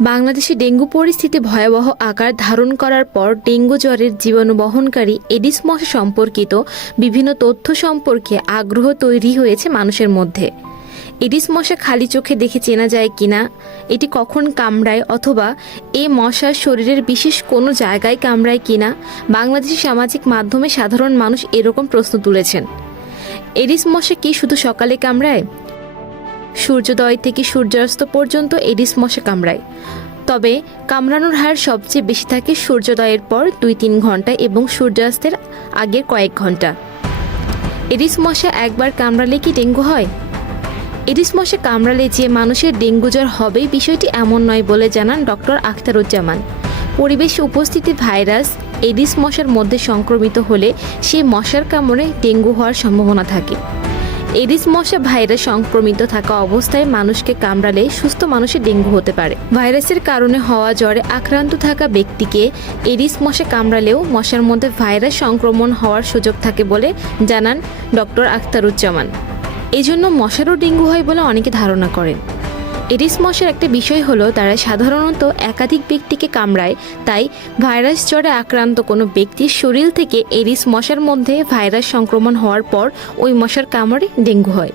বাংলাদেশে ডেঙ্গু পরিস্থিতি ভয়াবহ আকার ধারণ করার পর ডেঙ্গু জ্বরের জীবাণু বহনকারী এডিস মশা সম্পর্কিত বিভিন্ন তথ্য সম্পর্কে আগ্রহ তৈরি হয়েছে মানুষের মধ্যে। এডিস মশা খালি চোখে দেখে চেনা যায় কিনা, এটি কখন কামড়ায় অথবা এই মশার শরীরের বিশেষ কোনো জায়গায় কামড়ায় কিনা, বাংলাদেশি সামাজিক মাধ্যমে সাধারণ মানুষ এরকম প্রশ্ন তুলেছেন। এডিস মশা কি শুধু সকালে কামড়ায়? সূর্যোদয় থেকে সূর্যাস্ত পর্যন্ত এডিস মশা কামড়ায়, তবে কামড়ানোর হার সবচেয়ে বেশি থাকে সূর্যোদয়ের পর 2-3 ঘন্টা এবং সূর্যাস্তের আগের কয়েক ঘন্টা। এডিস মশা একবার কামড়ালে কি ডেঙ্গু হয়? এডিস মশা কামড়ালে যে মানুষের ডেঙ্গু জ্বর হবে বিষয়টি এমন নয় বলে জানান ডক্টর আখতারুজ্জামান। পরিবেশে উপস্থিত ভাইরাস এডিস মশার মধ্যে সংক্রমিত হলে সেই মশার কামড়ে ডেঙ্গু হওয়ার সম্ভাবনা থাকে। এডিস মশা ভাইরাস সংক্রমিত থাকা অবস্থায় মানুষকে কামড়ালে সুস্থ মানুষের ডেঙ্গু হতে পারে। ভাইরাসের কারণে হওয়া জ্বরে আক্রান্ত থাকা ব্যক্তিকে এডিস মশা কামড়ালেও মশার মধ্যে ভাইরাস সংক্রমণ হওয়ার সুযোগ থাকে বলে জানান ডক্টর আখতারুজ্জামান। এই জন্য মশারও ডেঙ্গু হয় বলে অনেকে ধারণা করেন। এডিস মশার একটা বিষয় হলো তারা সাধারণত একাধিক ব্যক্তিকে কামড়ায়, তাই ভাইরাস জ্বরে আক্রান্ত কোনো ব্যক্তির শরীর থেকে এডিস মশার মধ্যে ভাইরাস সংক্রমণ হওয়ার পর ওই মশার কামড়ে ডেঙ্গু হয়।